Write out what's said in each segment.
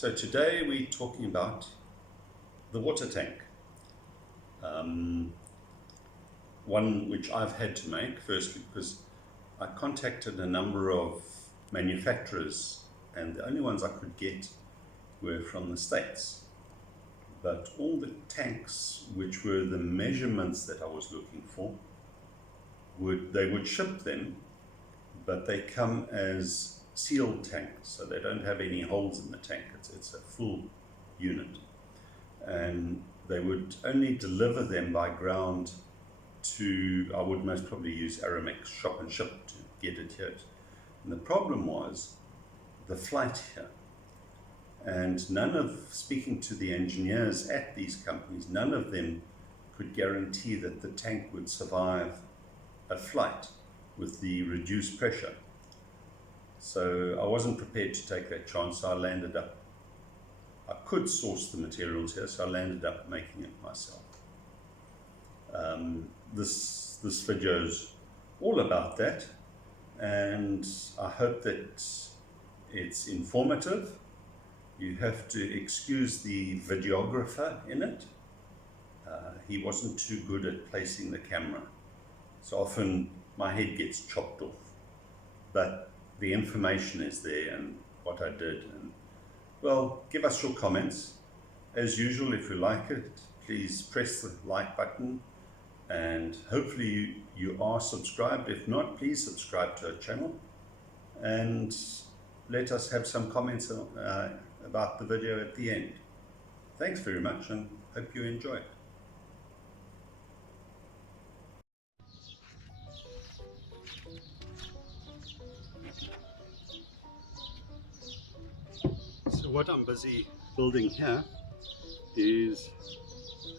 So today we're talking about the water tank. One which I've had to make, firstly because I contacted a number of manufacturers and the only ones I could get were from the States. But all the tanks which were the measurements that I was looking for, they would ship them, but they come as sealed tanks, so they don't have any holes in the tank. It's a full unit, and they would only deliver them by ground to, I would most probably use Aramex shop and ship to get it here. And the problem was the flight here, and speaking to the engineers at these companies, none of them could guarantee that the tank would survive a flight with the reduced pressure. So I wasn't prepared to take that chance, so I could source the materials here, so I landed up making it myself. This video is all about that, and I hope that it's informative. You have to excuse the videographer in it. He wasn't too good at placing the camera, so often my head gets chopped off, but the information is there and what I did. And well, give us your comments. As usual, if you like it, please press the like button, and hopefully you are subscribed. If not, please subscribe to our channel and let us have some comments about the video at the end. Thanks very much, and hope you enjoy it. So what I'm busy building here is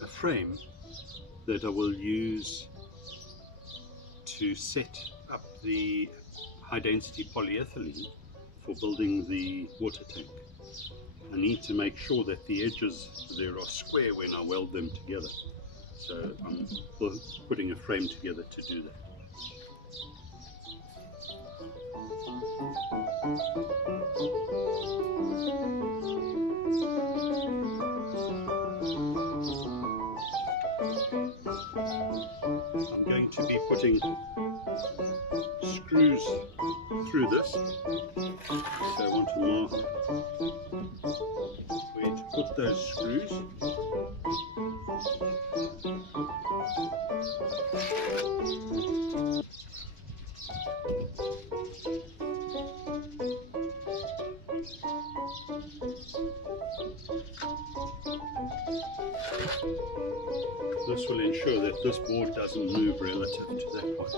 a frame that I will use to set up the high density polyethylene for building the water tank. I need to make sure that the edges there are square when I weld them together. So I'm putting a frame together to do that. I'm going to be putting screws through this, so I want to mark where to put those screws. This will ensure that this board doesn't move relative to that one.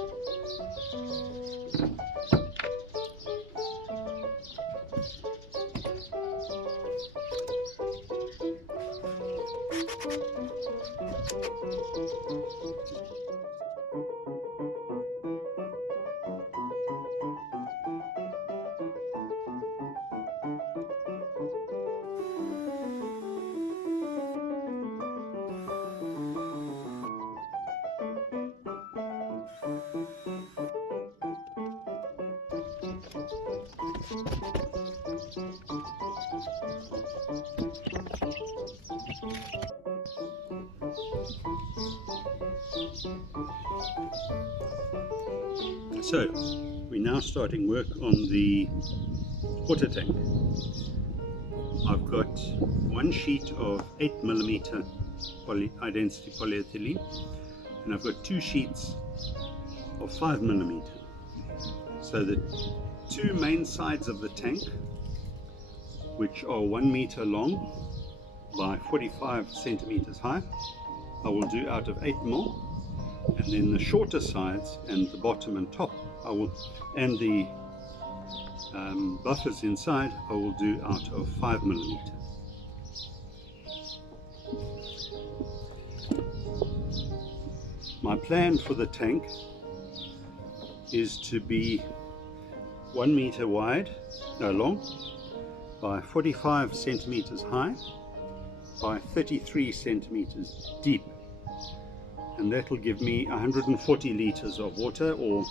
So we're now starting work on the water tank. I've got one sheet of 8mm high density polyethylene, and I've got two sheets of 5mm. So the two main sides of the tank, which are 1 meter long by 45 centimeters high, I will do out of 8mm. And then the shorter sides and the bottom and top and the buffers inside I will do out of 5mm. My plan for the tank is to be 1 meter long by 45 centimeters high by 33 centimeters deep. And that will give me 140 liters of water, or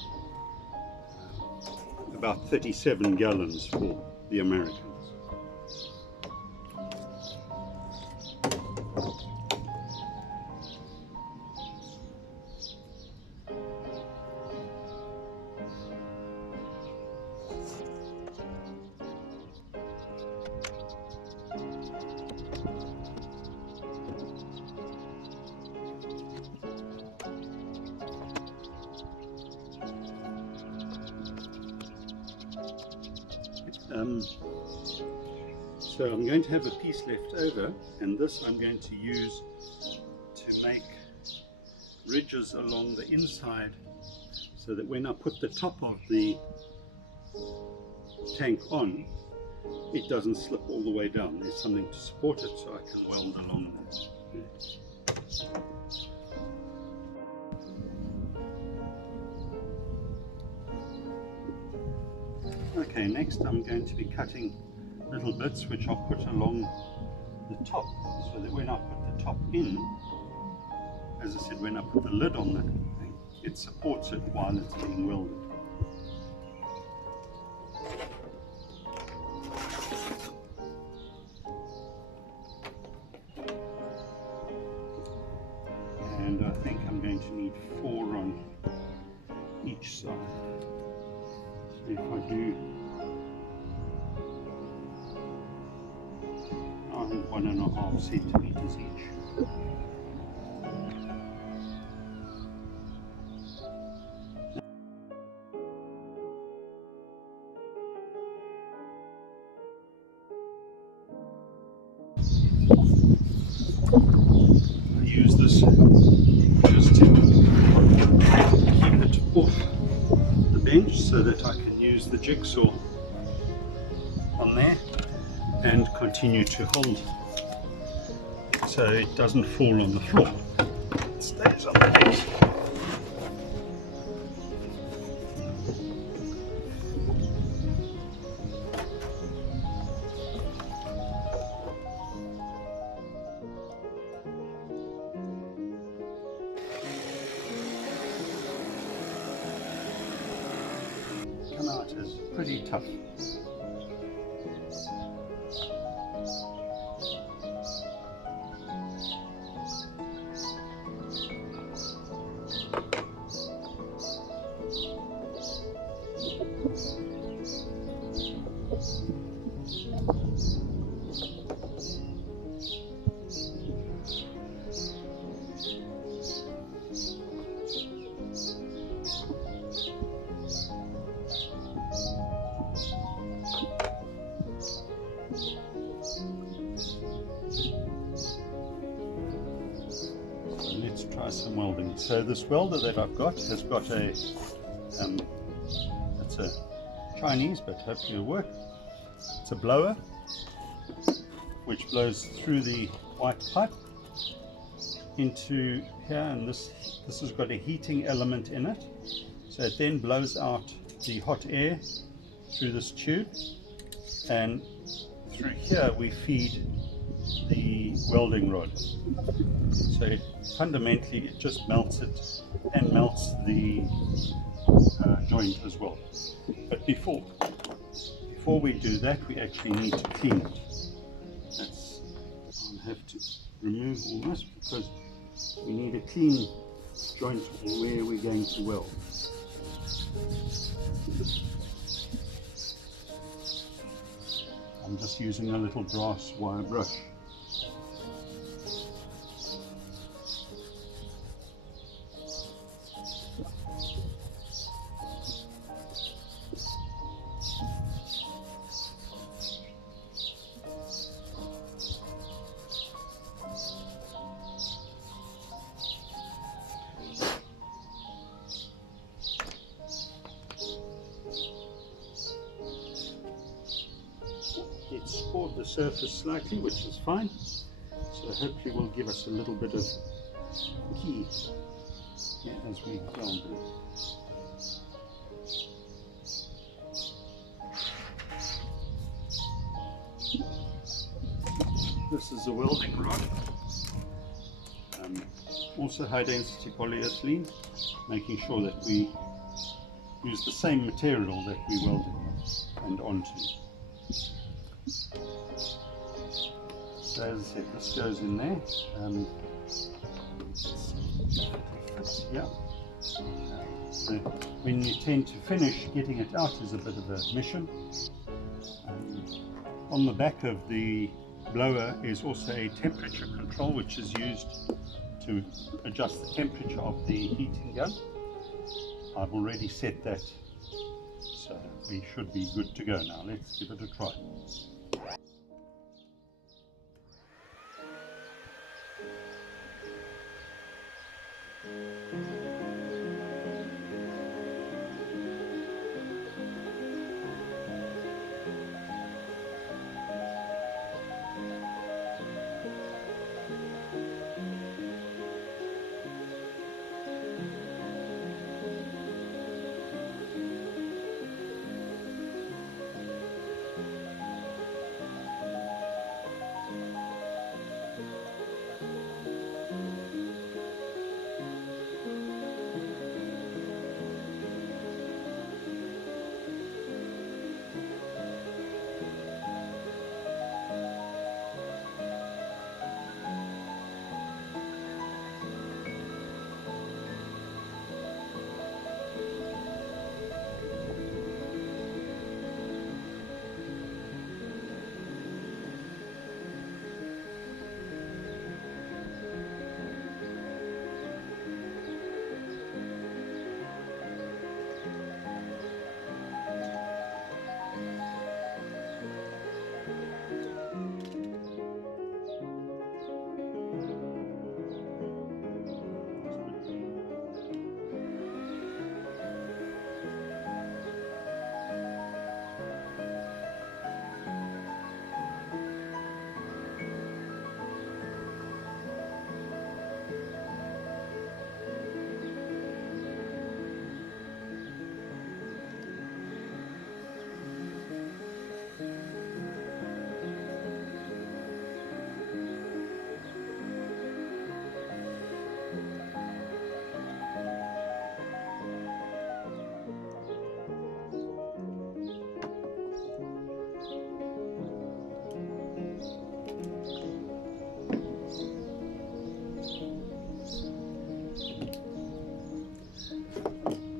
about 37 gallons for the Americans. So I'm going to have a piece left over, and this I'm going to use to make ridges along the inside, so that when I put the top of the tank on, it doesn't slip all the way down. There's something to support it, so I can weld along that. Okay, next I'm going to be cutting little bits which I'll put along the top, so that when I put the top in, as I said, when I put the lid on the thing, it supports it while it's being welded. And I think I'm going to need 4 on each side. So if I do, I think 1.5 centimeters each. I use this just to keep it off the bench, so that I can use the jigsaw on there and continue to hold, so it doesn't fall on the floor. It stays on the bench. Come out as pretty tough. Let's try some welding. So this welder that I've got has got a, it's a Chinese, but hopefully it'll work. It's a blower which blows through the white pipe into here, and this has got a heating element in it, so it then blows out the hot air through this tube, and through here we feed the welding rod. So fundamentally it just melts it and melts the joint as well. But before we do that, we actually need to clean it. I'll have to remove all this, because we need a clean joint where we're going to weld. I'm just using a little brass wire brush. It scored the surface slightly, which is fine, so hopefully will give us a little bit of key as we weld it. This is a welding rod, also high density polyethylene, making sure that we use the same material that we welded and onto. So as I said, this goes in there. Yeah. So when you tend to finish, getting it out is a bit of a mission. On the back of the blower is also a temperature control, which is used to adjust the temperature of the heating gun. I've already set that So we should be good to go now. Let's give it a try.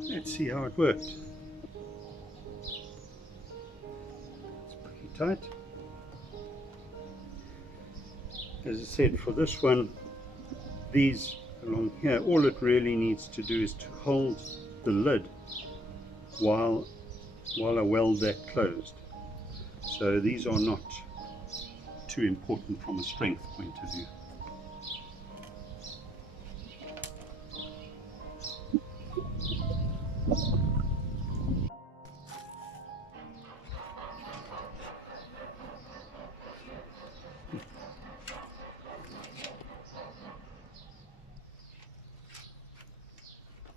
Let's see how it worked. It's pretty tight. As I said, for this one, these along here, all it really needs to do is to hold the lid while I weld that closed. So these are not too important from a strength point of view.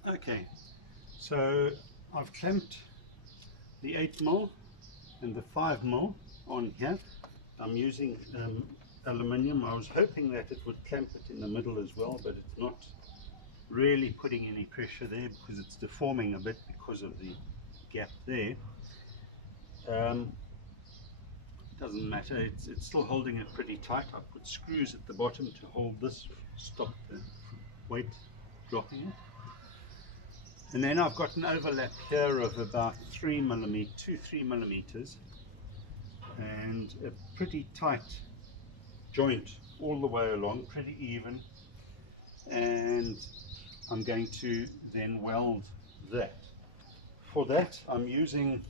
Okay, so I've clamped the 8mm and the 5mm on here. I'm using aluminium. I was hoping that it would clamp it in the middle as well, but it's not really putting any pressure there because it's deforming a bit because of the gap there. Doesn't matter, it's still holding it pretty tight. I put screws at the bottom to hold this, stop the weight dropping it. And then I've got an overlap here of about 2-3 millimeters, and a pretty tight joint all the way along, pretty even. And I'm going to then weld that. For that, I'm using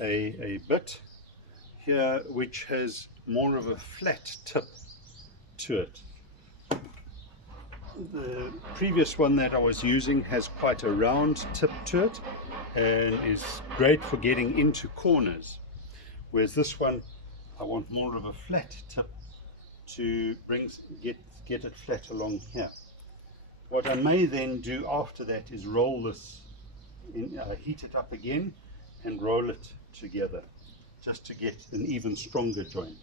a bit here which has more of a flat tip to it. The previous one that I was using has quite a round tip to it and is great for getting into corners, whereas this one I want more of a flat tip to get it flat along here. What I may then do after that is roll this in, heat it up again and roll it together just to get an even stronger joint.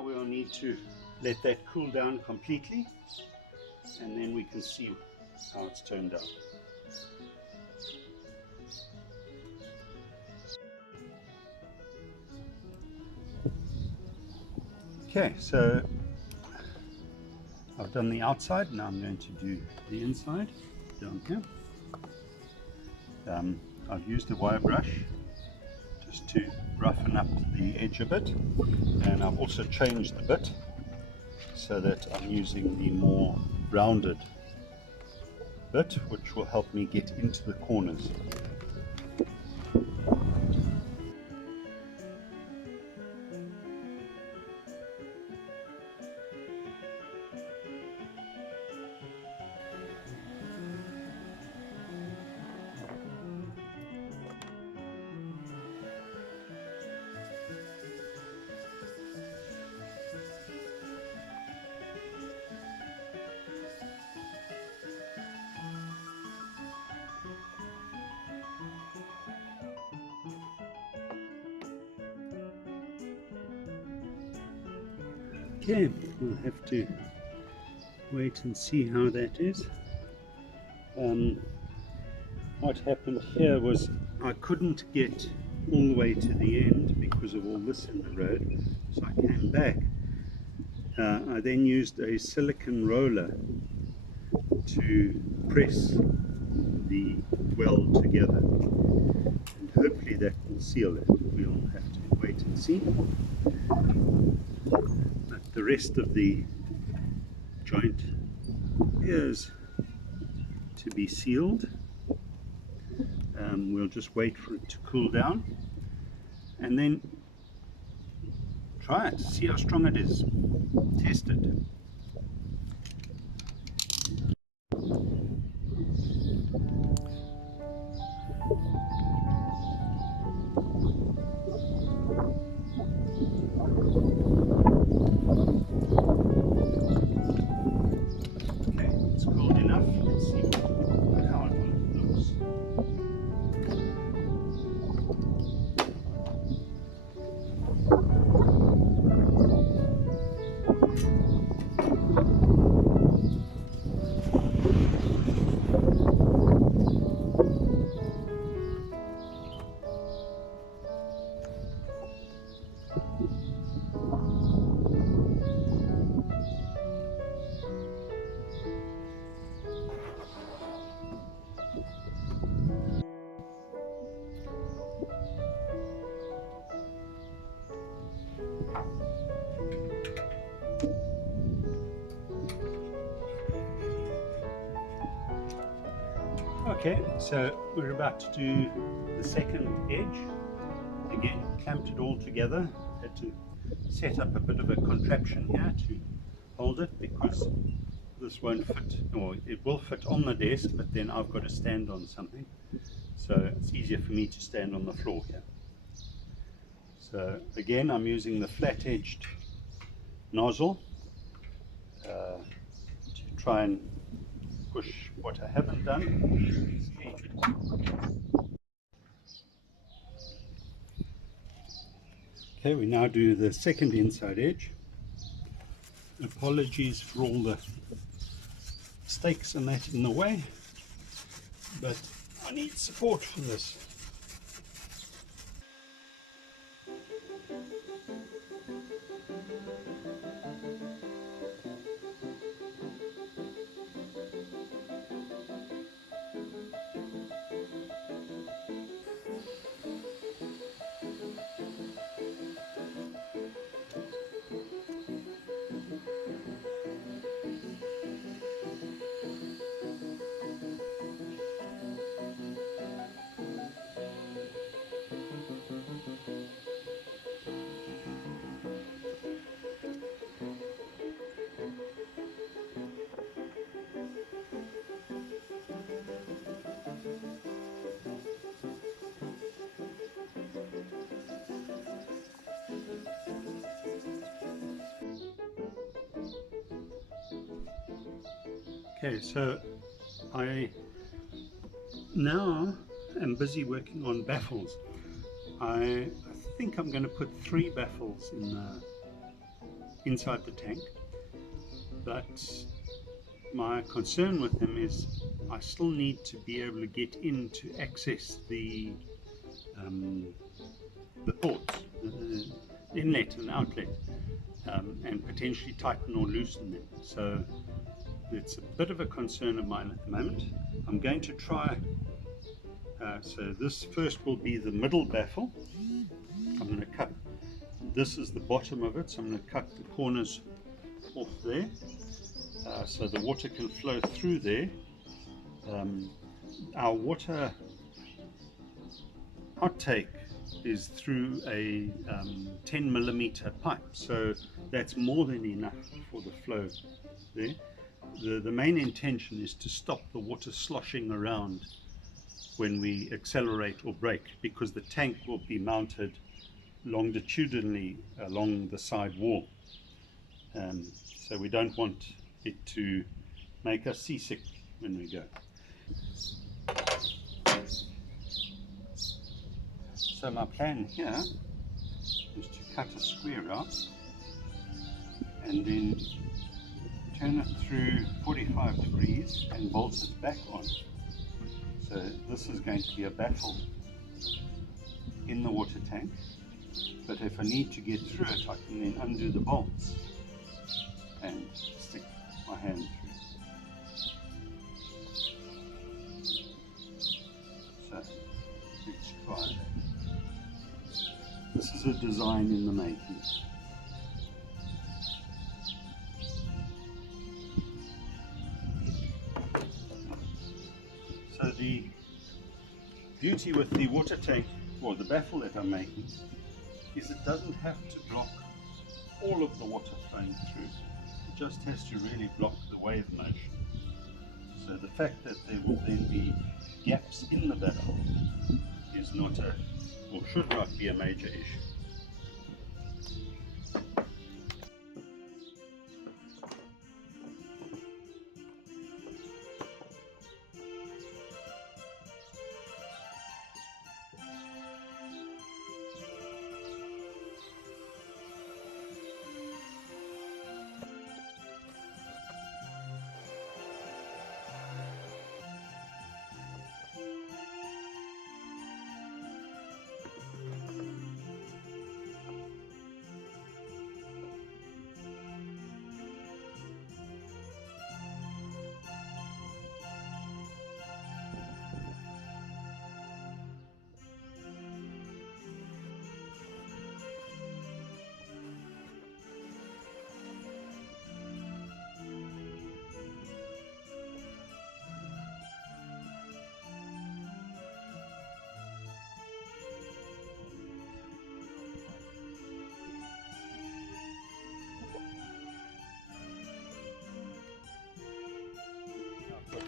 Now we'll need to let that cool down completely, and then we can see how it's turned out. Okay, so I've done the outside, now I'm going to do the inside down here. I've used a wire brush just to roughen up the edge a bit, and I've also changed the bit so that I'm using the more rounded bit, which will help me get into the corners. Okay, we'll have to wait and see how that is. What happened here was I couldn't get all the way to the end because of all this in the road, so I came back. I then used a silicone roller to press the weld together, and hopefully that will seal it. We'll have to wait and see. But the rest of the joint appears to be sealed. We'll just wait for it to cool down and then try it, see how strong it is, test it. Okay, it's cooled enough. Let's see how it looks. Okay, so we're about to do the second edge. Again, clamped it all together. Had to set up a bit of a contraption here to hold it because this won't fit, or it will fit on the desk, but then I've got to stand on something. So it's easier for me to stand on the floor here. So again, I'm using the flat-edged nozzle to try and push what I haven't done. Okay, we now do the second inside edge. Apologies for all the stakes and that in the way, but I need support for this. Okay, so I now am busy working on baffles. I think I'm going to put 3 baffles in inside the tank, but my concern with them is I still need to be able to get in to access the ports, the inlet and outlet, and potentially tighten or loosen them. So it's a bit of a concern of mine at the moment. I'm going to try, so this first will be the middle baffle. I'm going to cut, this is the bottom of it, so I'm going to cut the corners off there, so the water can flow through there. Our water hot take is through a 10mm pipe, so that's more than enough for the flow there. The main intention is to stop the water sloshing around when we accelerate or brake, because the tank will be mounted longitudinally along the side wall, so we don't want it to make us seasick when we go. So my plan here is to cut a square out and then turn it through 45 degrees and bolt it back on. So this is going to be a baffle in the water tank, but if I need to get through it, I can then undo the bolts and stick my hand through. So let's try that. This is a design in the making. So the beauty with the water tank, or the baffle that I'm making, is it doesn't have to block all of the water flowing through. It just has to really block the wave motion. So the fact that there will then be gaps in the baffle is not a, or should not be a major issue.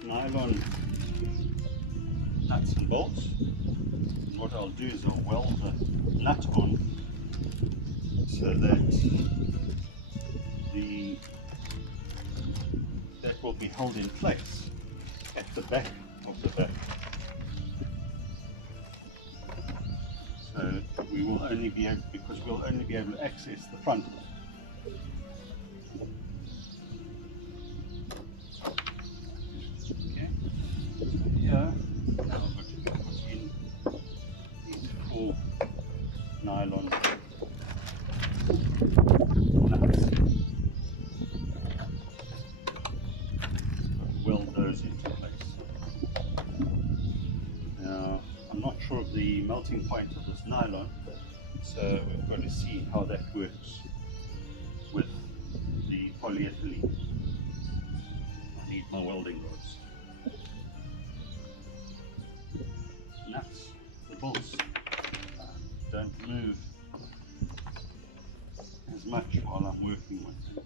Nylon nuts and bolts, and what I'll do is I'll weld the nut on so that that will be held in place at the back of the back. So we will only be able, because we'll only be able to access the front. Here, now I'm going to put in these 4 nylon nuts. Weld those into place. Now, I'm not sure of the melting point of this nylon, so we've got to see how that works with the polyethylene. I need my welding rods. Nuts, the bolts don't move as much while I'm working with them.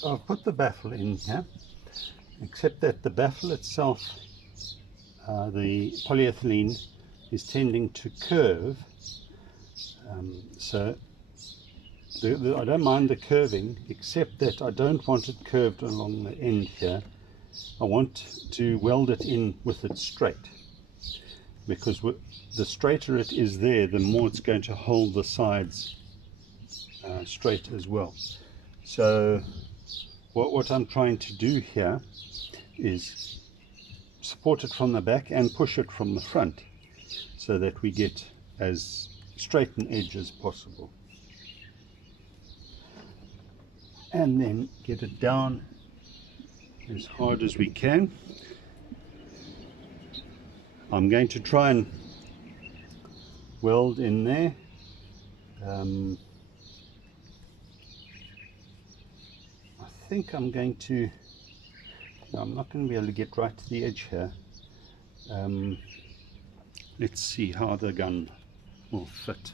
So I've put the baffle in here, except that the baffle itself, the polyethylene is tending to curve, so I don't mind the curving, except that I don't want it curved along the end here. I want to weld it in with it straight, because the straighter it is there, the more it's going to hold the sides straight as well. So what I'm trying to do here is support it from the back and push it from the front, so that we get as straight an edge as possible, and then get it down as hard as we can. I'm going to try and weld in there. I think I'm going to, no, I'm not going to be able to get right to the edge here. Let's see how the gun will fit.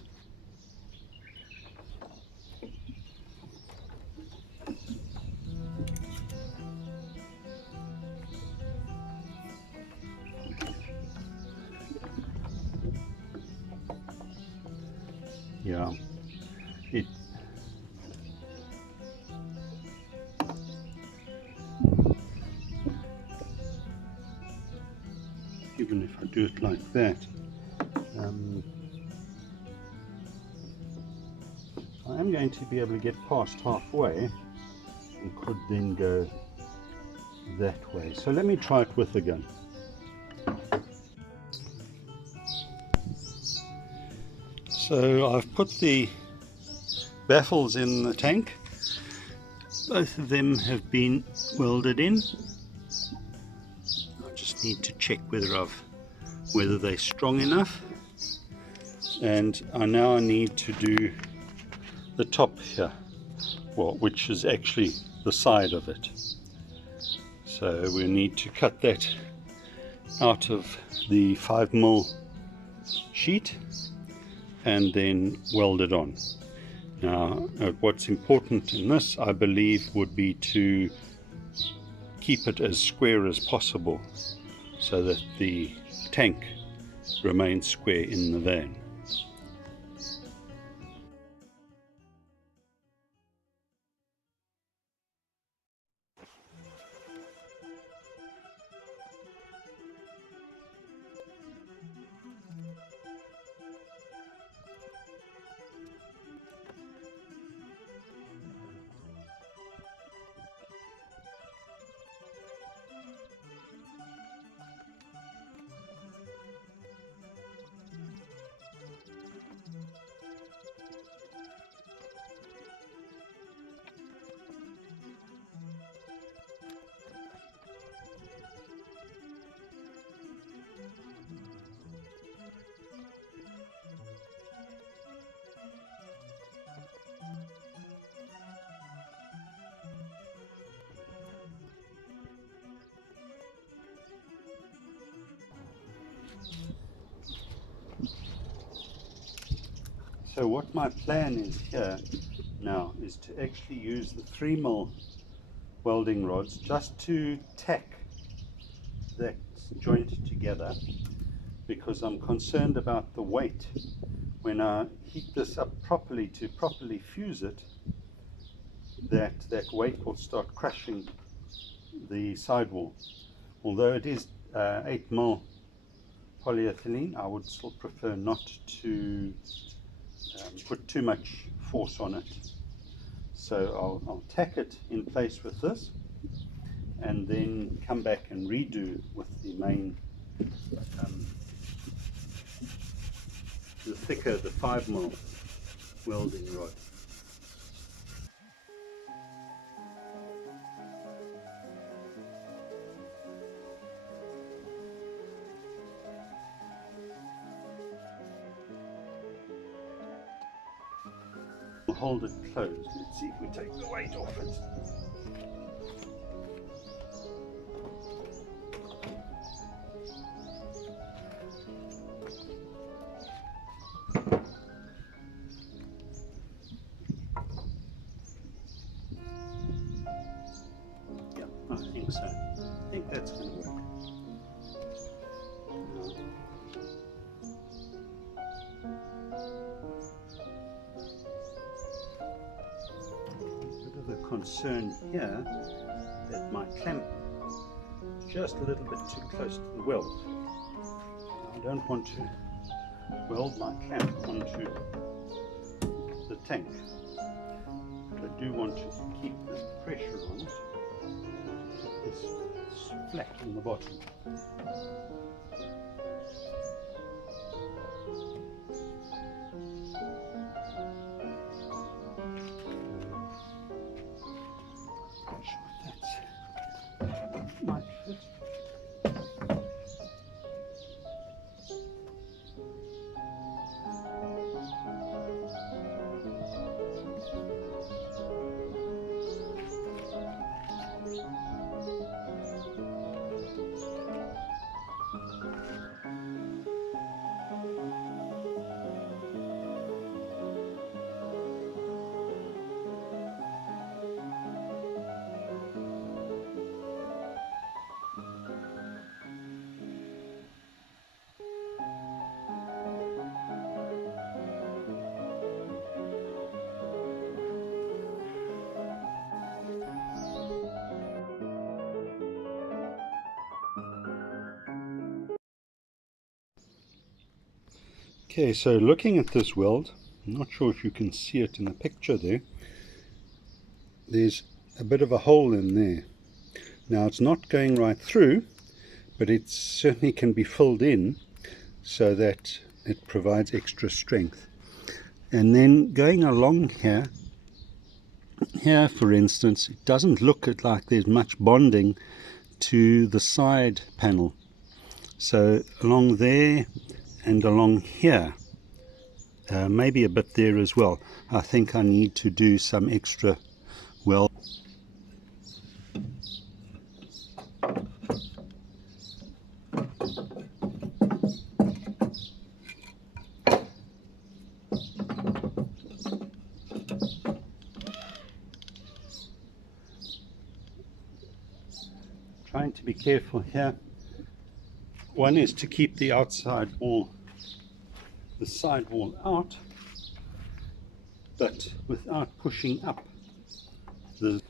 Yeah, even if I do it like that, I am going to be able to get past halfway and could then go that way. So let me try it with the gun. So I've put the baffles in the tank. Both of them have been welded in. I just need to check whether they're strong enough. And I now need to do the top here, well, which is actually the side of it. So we need to cut that out of the 5mm sheet and then weld it on. Now, what's important in this, I believe, would be to keep it as square as possible so that the tank remains square in the van. So what my plan is here now is to actually use the 3mm welding rods just to tack that joint together, because I'm concerned about the weight. When I heat this up properly to properly fuse it, that weight will start crushing the sidewall. Although it is 8mm polyethylene, I would still prefer not to put too much force on it. So I'll tack it in place with this, and then come back and redo with the main, the thicker, the 5mm welding rod. We'll hold it closed. Let's see if we take the weight off it. think so. I think that's going to work. Now, a bit of a concern here that my clamp is just a little bit too close to the weld. I don't want to weld my clamp onto the tank, but I do want to keep the pressure on it to keep this flat on the bottom. Not sure if that might fit. Okay, so looking at this weld, I'm not sure if you can see it in the picture there. There's a bit of a hole in there. Now it's not going right through, but it certainly can be filled in so that it provides extra strength. And then going along here for instance, it doesn't look like there's much bonding to the side panel. So along there and along here, maybe a bit there as well. I think I need to do some extra weld. Trying to be careful here. One is to keep the outside wall, the side wall out, but without pushing up. I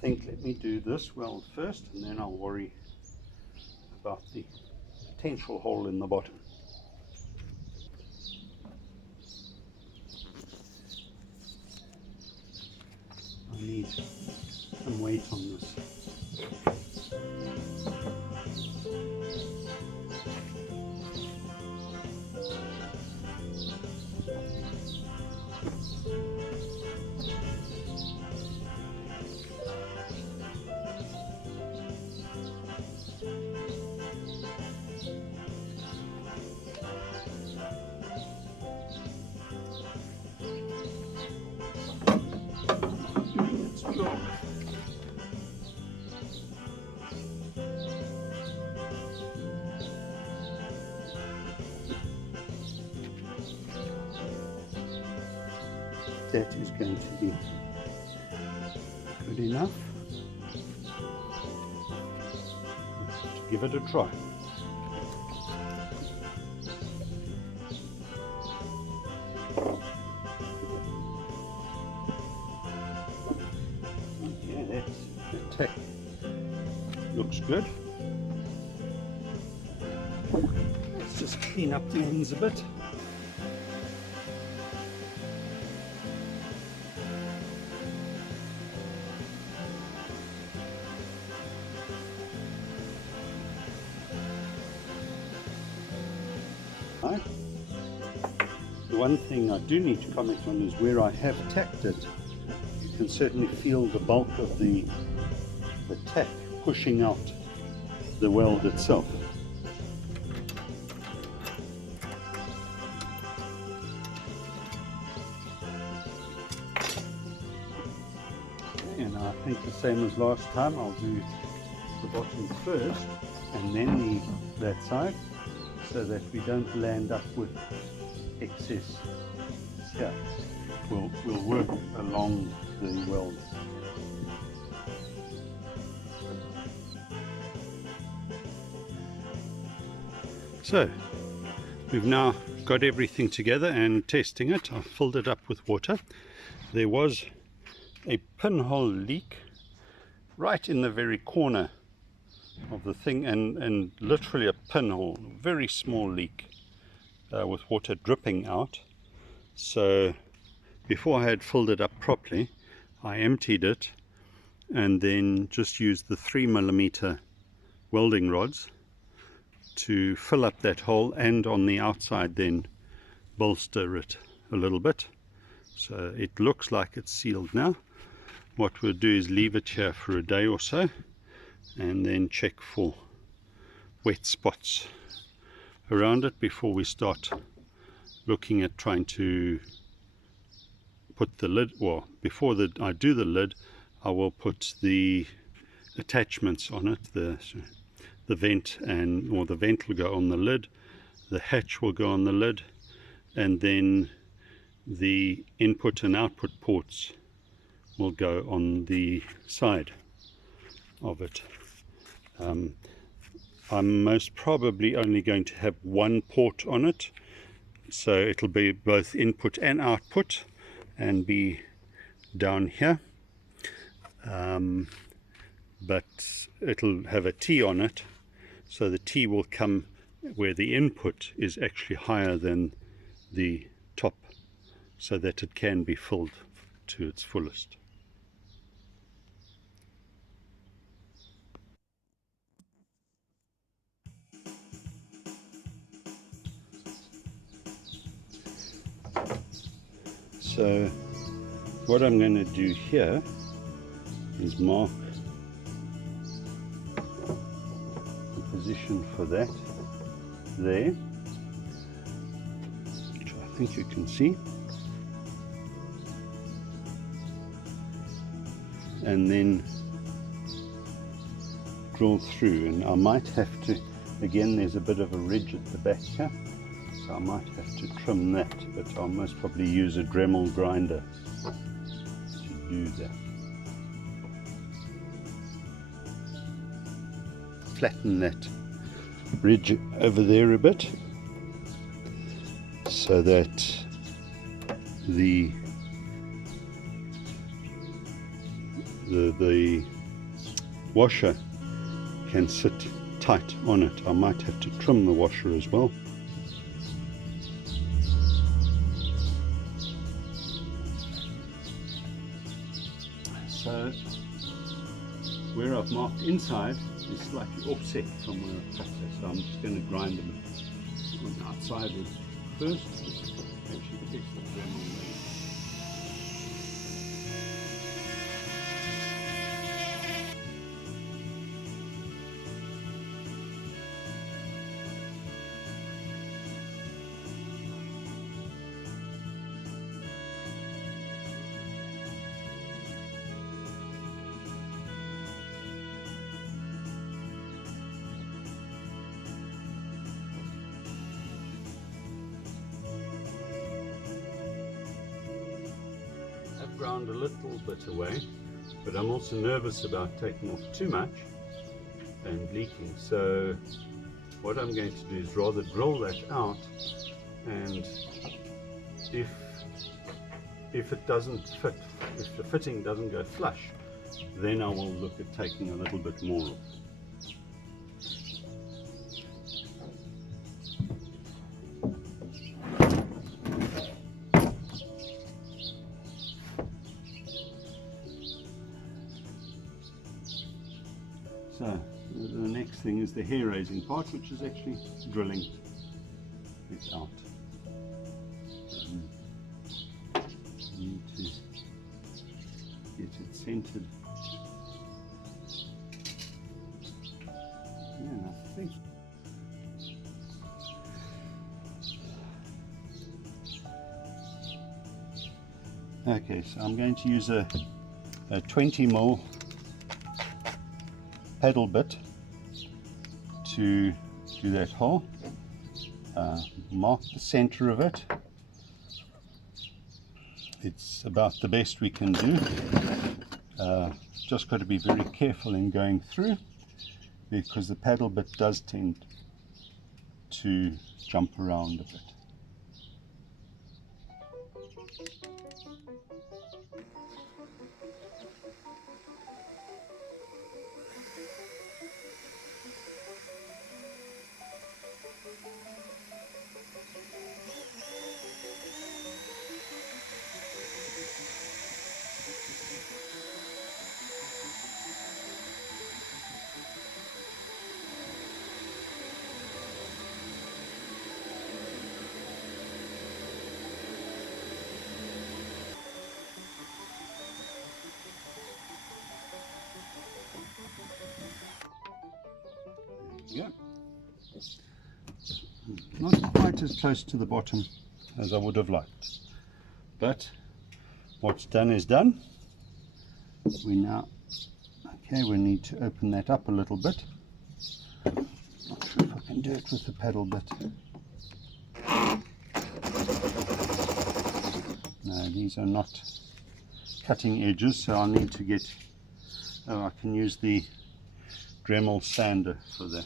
think let me do this weld first, and then I'll worry about the potential hole in the bottom. I need some weight on this. That is going to be good enough to give it a try. Yeah, that tack looks good. Let's just clean up the ends a bit. The one thing I do need to comment on is where I have tacked it. You can certainly feel the bulk of the tack pushing out the weld itself. And I think the same as last time, I'll do the bottom first and then that side, so that we don't land up with excess here. We'll work along the weld. So we've now got everything together and testing it. I've filled it up with water. There was a pinhole leak right in the very corner of the thing, and literally a pinhole, very small leak with water dripping out. So before I had filled it up properly, I emptied it and then just used the 3mm welding rods to fill up that hole, and on the outside then bolster it a little bit. So it looks like it's sealed now. What we'll do is leave it here for a day or so and then check for wet spots around it before we start looking at trying to put the lid. Well, before I do the lid, I will put the attachments on it, the vent, or the vent will go on the lid, the hatch will go on the lid, and then the input and output ports will go on the side of it. I'm most probably only going to have one port on it, so it'll be both input and output and be down here, but it'll have a T on it, so the T will come where the input is actually higher than the top, so that it can be filled to its fullest. So what I'm going to do here is mark the position for that there, which I think you can see, and then drill through. And I might have to, again, there's a bit of a ridge at the back here, so I might have to trim that, but I'll most probably use a Dremel grinder to do that. Flatten that ridge over there a bit so that the washer can sit tight on it. I might have to trim the washer as well. So where I've marked inside is slightly offset from where I've cut it, so I'm just going to grind them on the outside first. Actually fix the Dremel there. Ground a little bit away, but I'm also nervous about taking off too much and leaking, so what I'm going to do is rather drill that out, and if it doesn't fit, if the fitting doesn't go flush, then I will look at taking a little bit more off. So the next thing is the hair raising part, which is actually drilling it out. Need to get it centered. Yeah, I think. Okay, so I'm going to use a 20mm paddle bit to do that hole. Mark the center of it. It's about the best we can do. Just got to be very careful in going through, because the paddle bit does tend to jump around a bit. Yeah, not quite as close to the bottom as I would have liked, but what's done is done. We need to open that up a little bit. Not sure if I can do it with the pedal bit. No, these are not cutting edges, so I'll need to get, I can use the Dremel sander for that.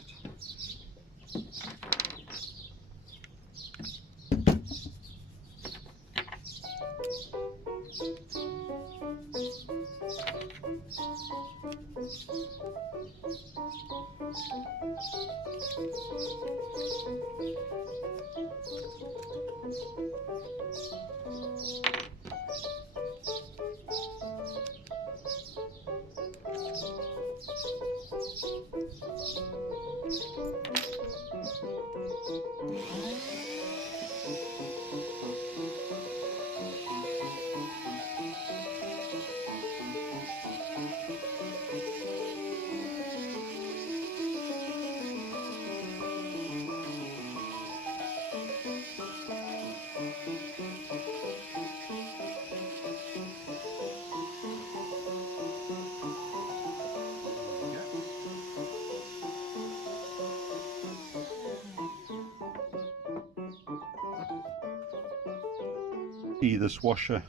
This washer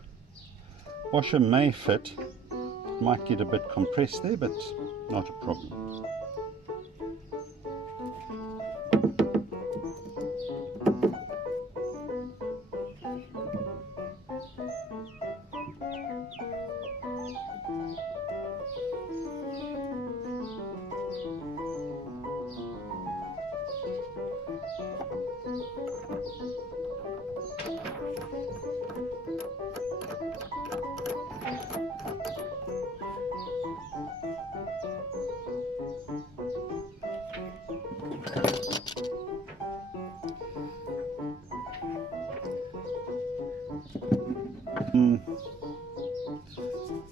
may fit. It might get a bit compressed there, but not a problem.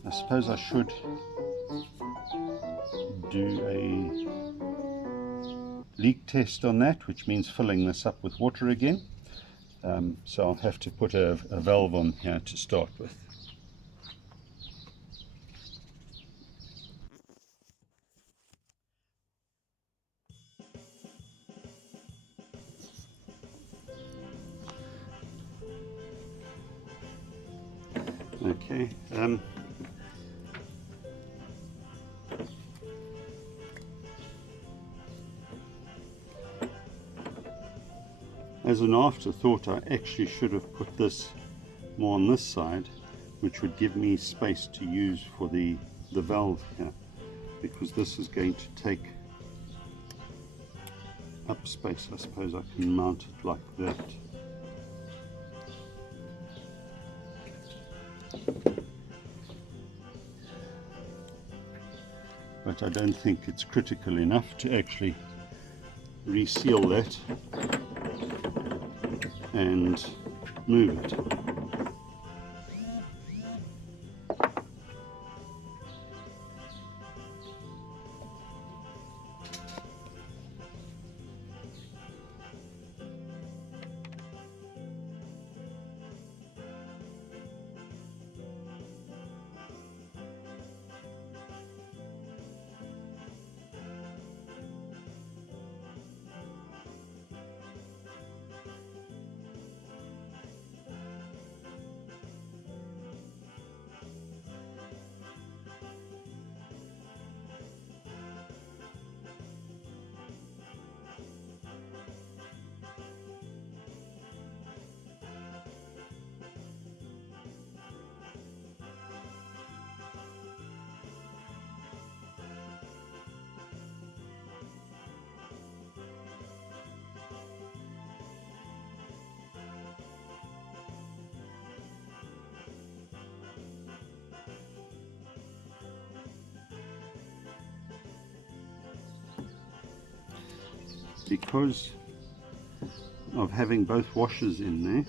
I suppose I should do a leak test on that, which means filling this up with water again. So I'll have to put a valve on here to start with. Okay. As an afterthought, I actually should have put this more on this side, which would give me space to use for the valve here, because this is going to take up space. I suppose I can mount it like that. But I don't think it's critical enough to actually reseal that and move it. because of having both washers in there,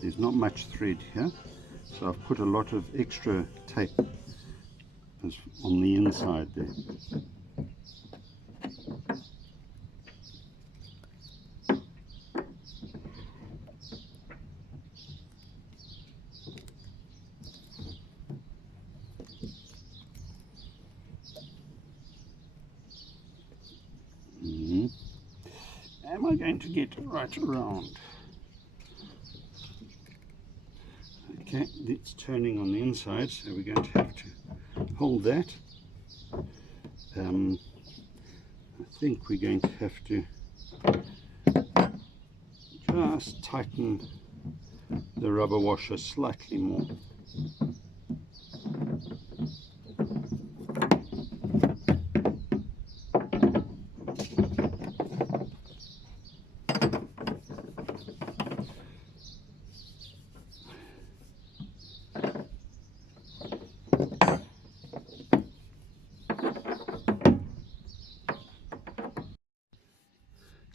there's not much thread here, so I've put a lot of extra tape on the inside there. Am I going to get right around? Okay, it's turning on the inside, so we're going to have to hold that. I think we're going to have to just tighten the rubber washer slightly more.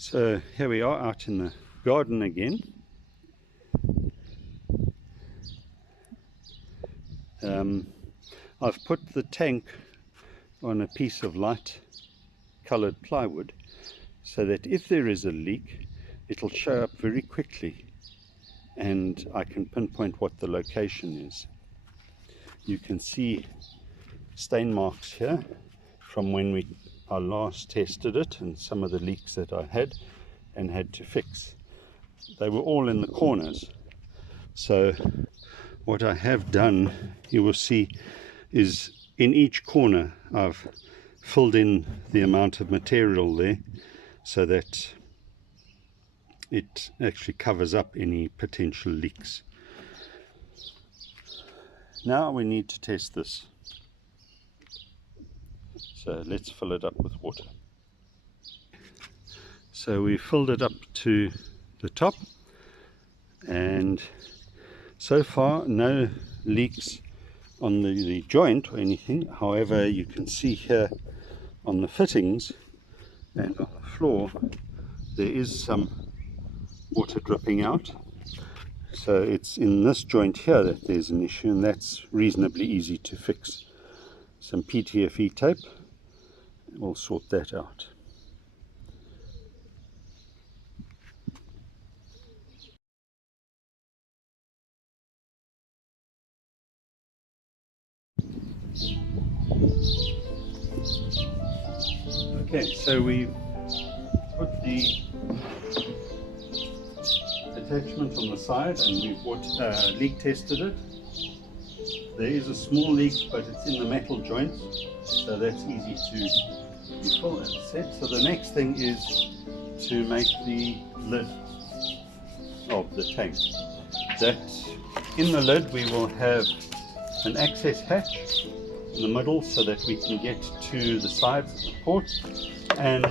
So here we are out in the garden again. I've put the tank on a piece of light colored plywood so that if there is a leak, it'll show up very quickly and I can pinpoint what the location is. You can see stain marks here from when I last tested it and some of the leaks that I had and had to fix. They were all in the corners. So what I have done, you will see, is in each corner I've filled in the amount of material there so that it actually covers up any potential leaks. Now we need to test this. So let's fill it up with water. So we filled it up to the top, and so far no leaks on the joint or anything. However, you can see here on the fittings and on the floor there is some water dripping out. So it's in this joint here that there's an issue, and that's reasonably easy to fix. Some PTFE tape will sort that out. Okay, so we've put the attachment on the side and we've leak tested it. There is a small leak, but it's in the metal joints, so that's easy to refill and set. So the next thing is to make the lid of the tank. That in the lid we will have an access hatch in the middle so that we can get to the sides of the port, and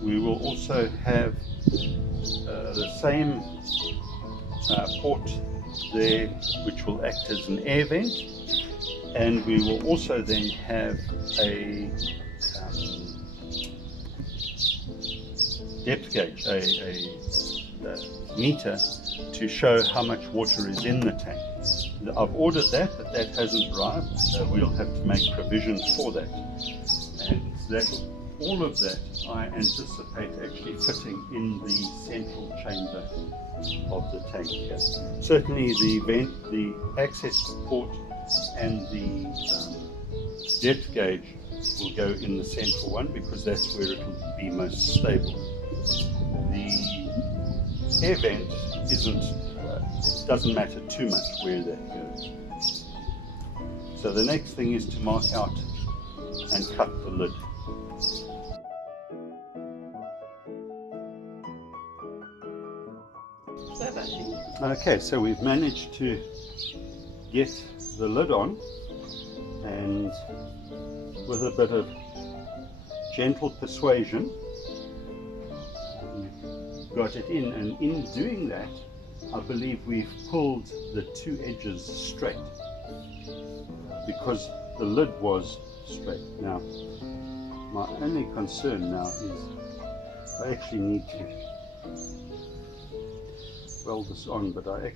we will also have the same port there which will act as an air vent, and we will also then have a depth gauge, a meter to show how much water is in the tank. I've ordered that, but that hasn't arrived, so we'll have to make provision for that. And that, all of that I anticipate actually fitting in the central chamber of the tank here. Certainly the vent, the access port and the depth gauge will go in the central one because that's where it will be most stable. The air vent doesn't matter too much where that goes. So the next thing is to mark out and cut the lid. Okay, so we've managed to get the lid on, and with a bit of gentle persuasion got it in, and in doing that I believe we've pulled the two edges straight because the lid was straight. Now my only concern now is I actually need to weld this on, but I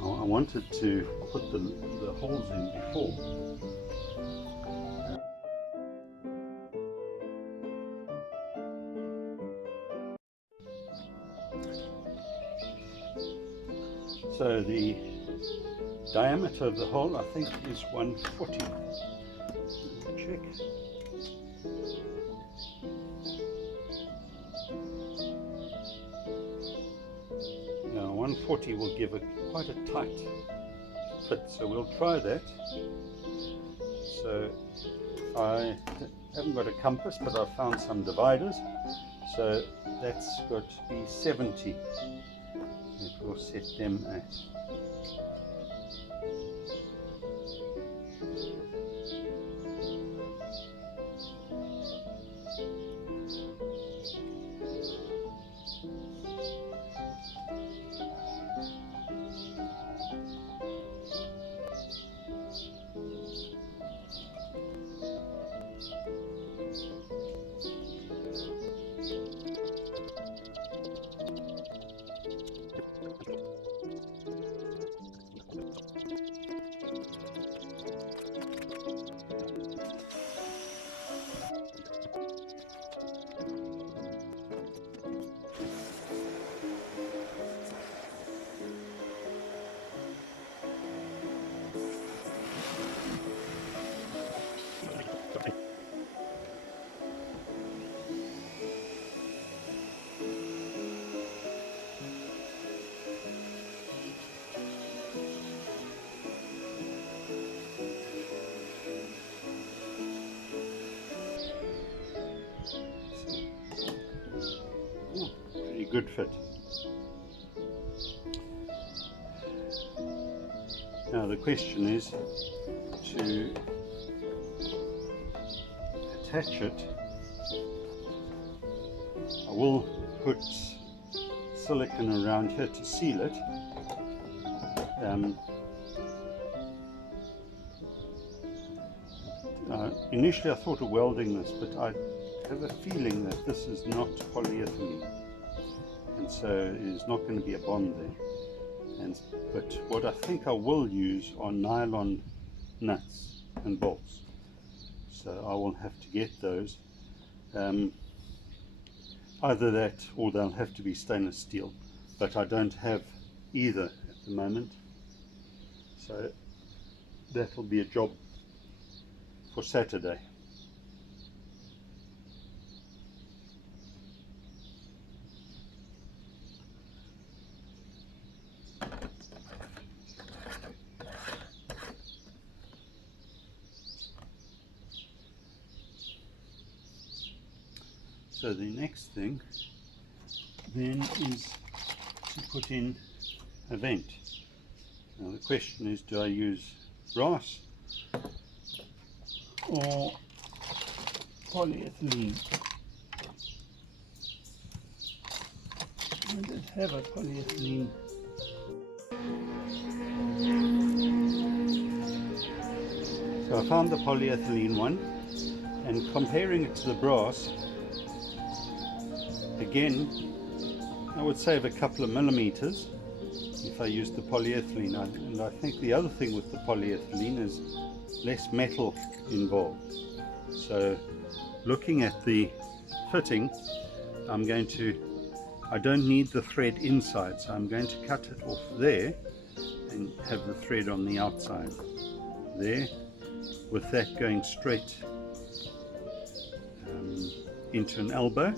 wanted to put the holes in before. So the diameter of the hole, I think, is 140. Check. Now 140 will give quite a tight fit, so we'll try that. So I haven't got a compass, but I've found some dividers, so that's got to be 70. It will set them at pretty good fit. Now the question is to attach it. I will put silicone around here to seal it. Initially I thought of welding this, but I have a feeling that this is not polyethylene, and so it is not going to be a bond there. But what I think I will use are nylon nuts and bolts, so I will have to get those. Either that or they'll have to be stainless steel, but I don't have either at the moment, so that will be a job for Saturday. So the next thing then is to put in a vent. Now the question is, do I use brass or polyethylene? I don't have a polyethylene. So I found the polyethylene one, and comparing it to the brass, again, I would save a couple of millimeters if I use the polyethylene. And I think the other thing with the polyethylene is less metal involved. So looking at the fitting, I don't need the thread inside, so I'm going to cut it off there and have the thread on the outside there, with that going straight into an elbow.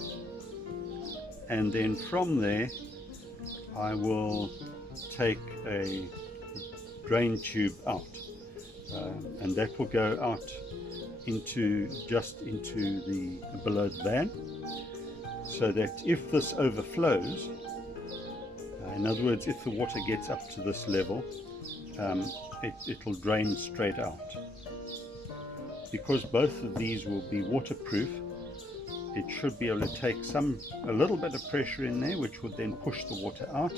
And then from there I will take a drain tube out, and that will go out just into the below the van, so that if this overflows, in other words, if the water gets up to this level, it'll drain straight out. Because both of these will be waterproof, it should be able to take a little bit of pressure in there, which would then push the water out.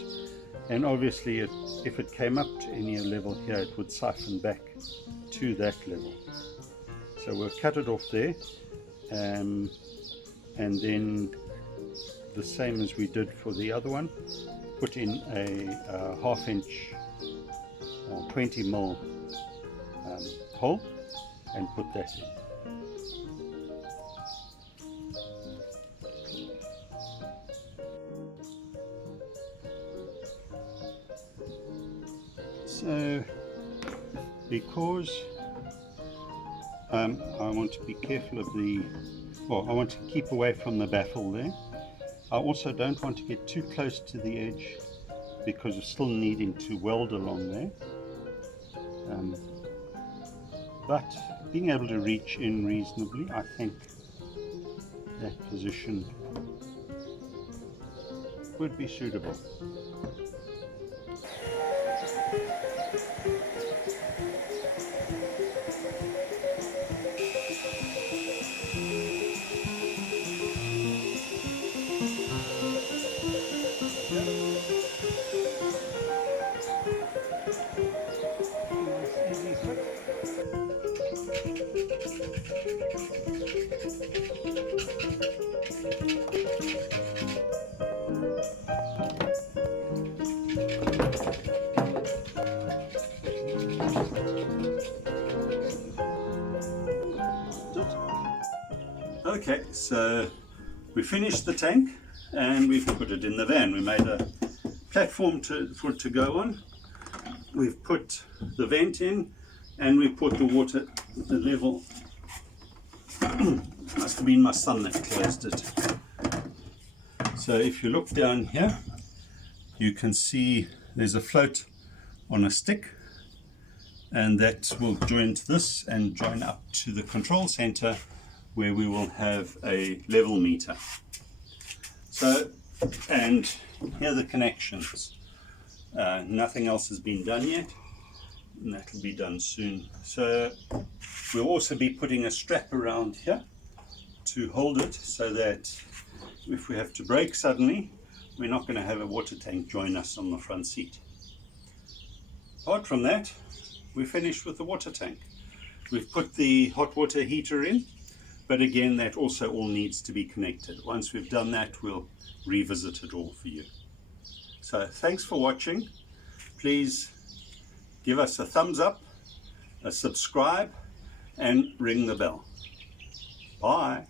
And obviously if it came up to any level here, it would siphon back to that level. So we'll cut it off there, and and then the same as we did for the other one, put in a half-inch 20mm hole and put that in. So because I want to be careful of I want to keep away from the baffle there. I also don't want to get too close to the edge because of still needing to weld along there. But being able to reach in reasonably, I think that position would be suitable. Okay, so we finished the tank and we've put it in the van. We made a platform for it to go on. We've put the vent in and we've put the water at the level. Must have been my son that closed it. So if you look down here, you can see there's a float on a stick, and that will join to this and join up to the control center where we will have a level meter. So, and here are the connections. Nothing else has been done yet, and that will be done soon. So we'll also be putting a strap around here to hold it so that if we have to brake suddenly, we're not going to have a water tank join us on the front seat. Apart from that, we're finished with the water tank. We've put the hot water heater in, but again, that also all needs to be connected. Once we've done that, we'll revisit it all for you. So thanks for watching. Please give us a thumbs up, a subscribe, and ring the bell. Bye.